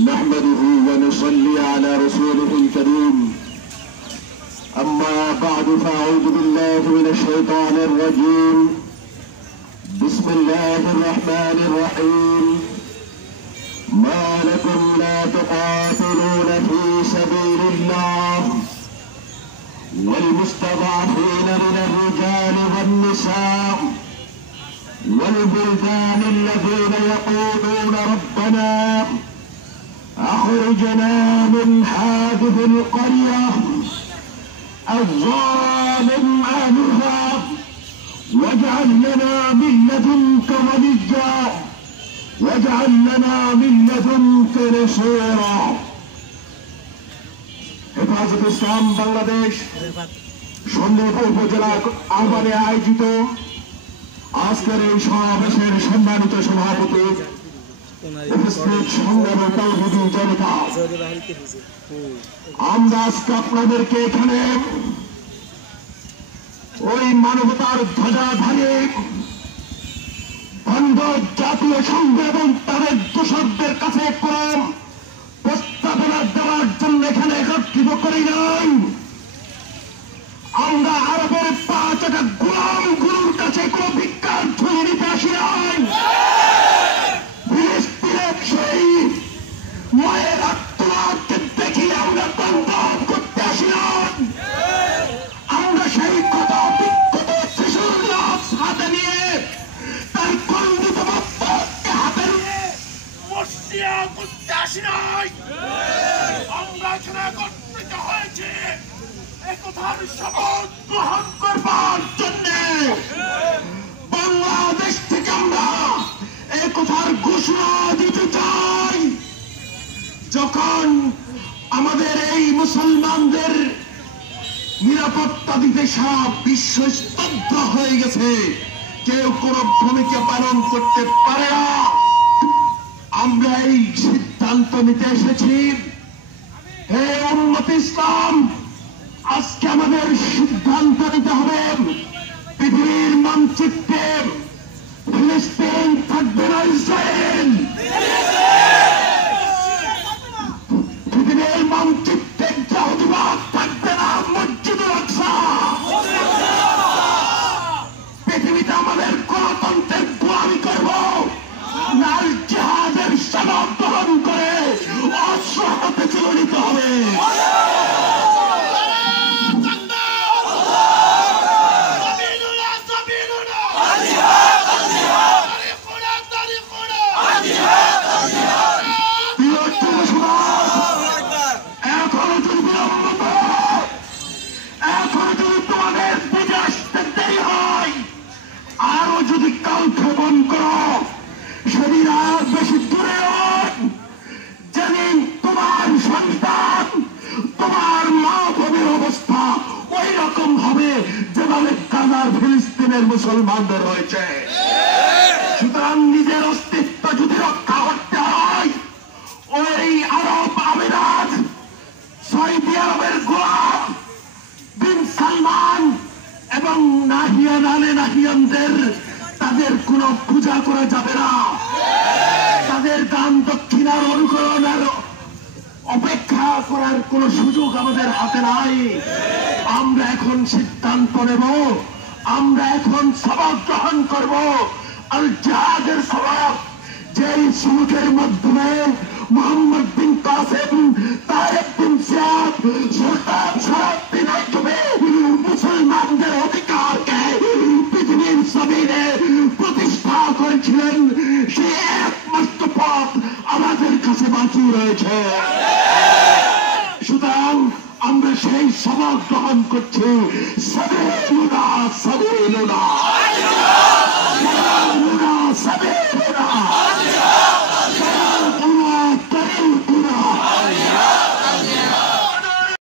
نحمده ونصلي على رسوله الكريم أما بعد فأعوذ بالله من الشيطان الرجيم بسم الله الرحمن الرحيم ما لكم لا تقاتلون في سبيل الله والمستضعفين من الرجال والنساء والبلدان الذين يقولون ربنا أخرجنا من هذه القرية الظالم أهلها واجعل لنا من لدنك وليا واجعل لنا من لدنك نصيرا। হেফাজত ইসলাম বাংলাদেশ সন্দ্বীপ উপজেলা আহ্বানে আয়োজিত আজকের এই সমাবেশের সম্মানিত সভাপতি উপস্থিত সংগ্রামী তৌহিদি জনতা, আমরা আজকে আপনাদেরকে এখানে ওই মানবতার ধ্বজাধারী বন্ধ জাতীয় সংঘ এবং তাদের দোষকদের কাছে কোন প্রস্তাবনা দেওয়ার জন্য এখানে একত্রিত করি নাই। আমরা আরবের 5টা গোলাম গুরুর কাছে কোন ভিক্ষার ঝুলি নিতে আসি নাই। ফিলিস্তিনের সেই মায়ের আত্মনাথকে দেখিয়ে আমরা বন্ধন করতে আসি নাই। আমরা সেই কত বিক্ষত শিশুর লাশ হাতে নিয়ে তার কন্দিত বাপ্পাকে হাতে নিয়ে মসজিদে করতে আসি নাই। আমরা এখানে একত্রিত হয়েছি একথার শপথ গ্রহণ করবার জন্য। বাংলাদেশ থেকে আমরা একথার ঘোষণা দিতে চাই, যখন আমাদের এই মুসলমানদের নিরাপত্তা দিতে সারা বিশ্ব স্তব্ধ হয়ে গেছে, কেউ কোন ভূমিকা পালন করতে পারে না, আমরা এই সিদ্ধান্ত নিতে এসেছি। হে উম্মত ইসলাম, আজকে আমাদের সিদ্ধান্ত নিতে হবে, পৃথিবীর মানচিত্রে ফিলিস্তিন থাকবে না ইসরায়েল। পৃথিবীর মানচিত্রে জাহুদিবাদ থাকবে না মসজিদুল আকসা। পৃথিবীতে আমাদের গণতন্ত্রের গোলামি করব না জিহাদের সনদ গ্রহণ করে অস্ত্র হাতে তুলে নিতে হবে। ফিলিস্তিনের মুসলমানদের রয়েছে। সুতরাং নিজের অস্তিত্ব যদি রক্ষা করতে হয়, ওই আরব আমিরাত সৌদি আরবের গোলাম বিন সালমান এবং নাহিয়ান আলে নাহিয়ানদের তাদের কোনো পূজা করা যাবে না, তাদের দান দক্ষিণার অনুকরণের অপেক্ষা করার কোন সুযোগ আমাদের হাতে নাই। আমরা এখন সিদ্ধান্ত নেব, আমরা এখন সবক গ্রহণ করব। আল জিহাদের সবক, যেই সুযোগের মাধ্যমে মোহাম্মদ বিন কাসেম, তারেক বিন জিয়াদ, সুলতান সালাউদ্দিন আইয়ুবী মুসলমানদের অধিকারকে পৃথিবীর জমিনে প্রতিষ্ঠা করেছিলেন, সেই একমাত্র পথ আমাদের কাছে বাকি রয়েছে। সুতরাং আমরা সেই সবক গ্রহণ করছি। সাবিলুনা সাবিলুনা সাবিলুনা সাবিলুনা